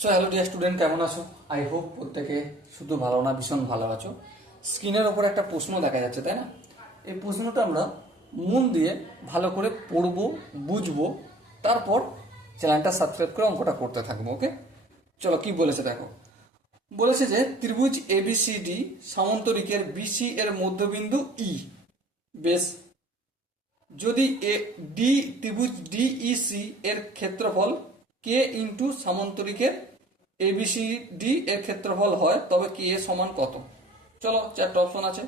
So hello dear student কেমন আছো? I hope প্রত্যেকে শুধু ভালো না, ভীষণ ভালো আছো। স্ক্রিনের ওপর একটা প্রশ্ন দেখা যাচ্ছে, তাই না? এই প্রশ্নটা আমরা মন দিয়ে ভালো করে পড়ব, বুঝব, তারপর চ্যানেলটা সাবস্ক্রাইব করে অঙ্কটা করতে থাকব ওকে চলো, কি বলেছে দেখো? বলেছে যে ত্রিভুজ এ এবিসিডি সামন্তরিকের বিসি এর মধ্যবিন্দু ই বেশ। যদি এ ডি ত্রিভুজ ডিইসি এর ক্ষেত্রফল কে ইন্টু সামান্তরিকের এবিসি ডি এর ক্ষেত্রফল হয়, তবে কে সমান কত? চলো, চারটা অপশন আছে।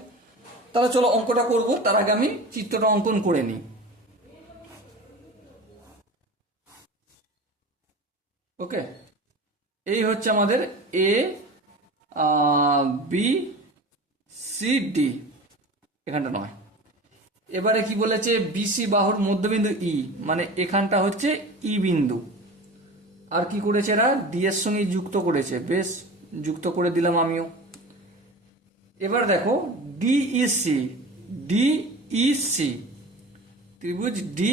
তাহলে চলো অঙ্কটা করব, তার আগে আমি চিত্রটা অঙ্কন করে নিই। ওকে? এই হচ্ছে আমাদের এ বি সি ডি এখানটা নয়। এবারে কি বলেছে? বিসি বাহুর মধ্যবিন্দু ই মানে এখানটা হচ্ছে ই বিন্দু। আর কি করেছে এরা? ডি এর সঙ্গে যুক্ত করেছে। বেশ, যুক্ত করে দিলাম আমিও। এবার দেখো ডিইসি ডিইসি ত্রিভুজ D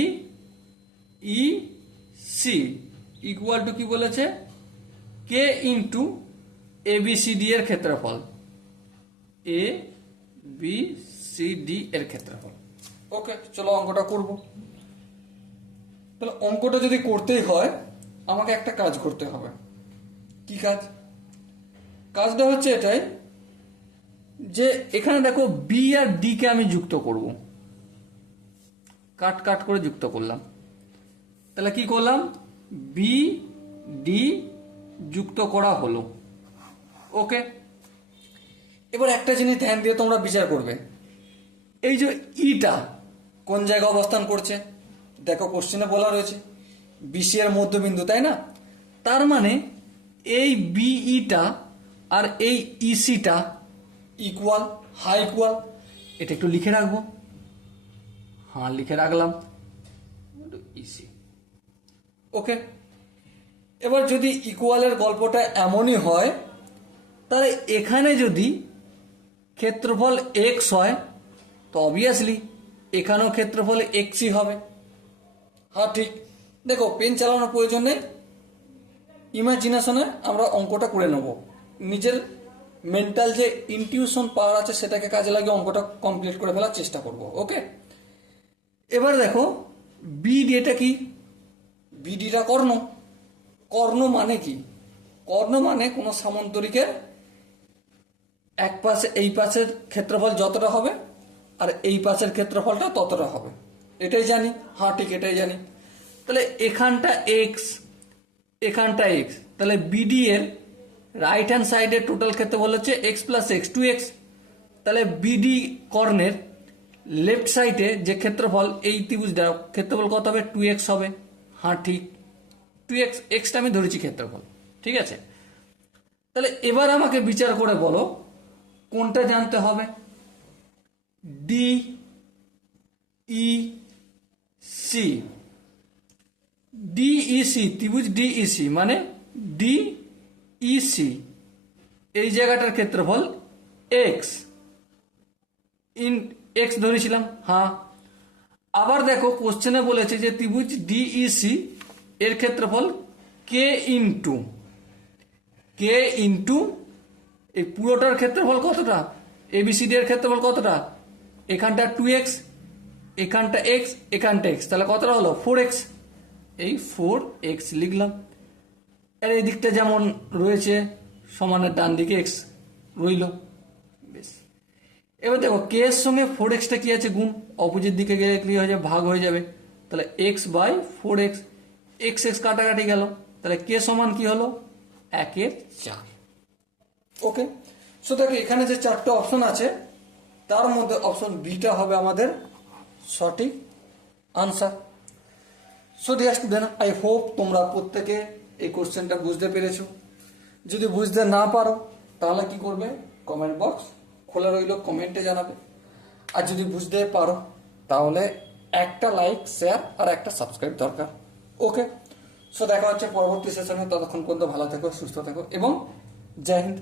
E C equal to কি বলেছে? K into A B C D এর ক্ষেত্রফল। এ বি সি ডি এর ক্ষেত্রফল। ওকে চলো অঙ্কটা করব। তাহলে অঙ্কটা যদি করতেই হয় আমাকে একটা কাজ করতে হবে। কি কাজ? কাজটা হচ্ছে এটাই যে এখানে দেখো বি আর ডি কে আমি যুক্ত করব। কাট কাট করে যুক্ত করলাম। তাহলে কি করলাম? বি ডি যুক্ত করা হলো। ওকে এবার একটা জিনিস ধ্যান দিয়ে তোমরা বিচার করবে। এই যে ইটা কোন জায়গায় অবস্থান করছে? দেখো কোশ্চেনে বলা রয়েছে। বিসি এর মধ্যবিন্দু তাই না? তার মানে এই বিইটা আর এই ইসিটা ইকুয়াল হাই ইকুয়াল এটা একটু লিখে রাখব। হ্যাঁ লিখে রাখলাম। ইসি। ওকে। এবার যদি ইকুয়ালের গল্পটা এমনই হয় তাহলে এখানে যদি ক্ষেত্রফল এক্স হয় তো অবভিয়াসলি এখানেও ক্ষেত্রফল এক্সই হবে। হ্যাঁ ঠিক। দেখো পেন চালানোর প্রয়োজন নেই ইমাজিনেশনে আমরা অঙ্কটা করে নেব। নিজের মেন্টাল যে ইনটিউশন পাওয়ার আছে, সেটাকে কাজে লাগিয়ে অঙ্কটা কমপ্লিট করে ফেলার চেষ্টা করব ওকে এবার দেখো বিডি এটা কি? বিডিটা কর্ণ। কর্ণ মানে কি? কর্ণ মানে কোনো সামন্তরিকের এক পাশে, এই পাশের ক্ষেত্রফল যতটা হবে, আর এই পাশের ক্ষেত্রফলটা ততটা হবে। এটাই জানি হ্যাঁ ঠিক এটাই জানি। তাহলে এখানটা এক্স এখানটা এক্স তাহলে বিডি এর রাইট হ্যান্ড সাইডের টোটাল ক্ষেত্রফল হচ্ছে X plus X two X তাহলে বিডি কর্ণের লেফট সাইডে যে ক্ষেত্রফল, এই ত্রিভুজটা ক্ষেত্রফল কত হবে? টু এক্স হবে। হ্যাঁ ঠিক। টু এক্স এক্সটা আমি ধরেছি ক্ষেত্রফল। ঠিক আছে? তাহলে এবার আমাকে বিচার করে বলো, কোনটা জানতে হবে? ডি ই সি ডিইসি ত্রিভুজ ডিইসি মানে ডিইসি এই জায়গাটার ক্ষেত্রফল এক্স ইন এক্স ধরেছিলাম হ্যাঁ। আবার দেখো কোশ্চেনে বলেছে যে ত্রিভুজ ডিইসি এর ক্ষেত্রফল কে ইন্টু কে ইন্টু এই পুরোটার ক্ষেত্রফল কতটা? এবিসিডি এর ক্ষেত্রফল কতটা? এখানটা টু এক্স এখানটা এক্স এখানটা এক্স তাহলে কতটা হলো? ফোর এক্স এই ফোর এক্স লিখলাম। আর এই দিকটা যেমন রয়েছে, সমানের ডান দিকে এক্স রইল। বেশ। এবার দেখো কে এর সঙ্গে ফোর এক্সটা কি আছে? গুণ। অপোজিট দিকে গেলে কি হয়ে যাবে, ভাগ হয়ে যাবে। তাহলে X by four X X X কাটাকাটি গেল। তাহলে কে সমান কি হলো? একের চার। ওকে সো দেখো, এখানে যে চারটে অপশন আছে, তার মধ্যে অপশন বিটা হবে আমাদের সঠিক answer so dear student I hope তোমরা প্রত্যেকে এই কোশ্চেনটা বুঝতে পেরেছ। যদি বুঝতে না পারো, তাহলে কি করবে? কমেন্ট বক্স খোলা রইল কমেন্টে জানাবে। আর যদি বুঝতে পারো, তাহলে একটা লাইক শেয়ার আর একটা সাবস্ক্রাইব দরকার। ওকে সো দেখা হচ্ছে পরবর্তী সেশনে ততক্ষণ পর্যন্ত ভালো থেকো, সুস্থ থেকো এবং জয় হিন্দ।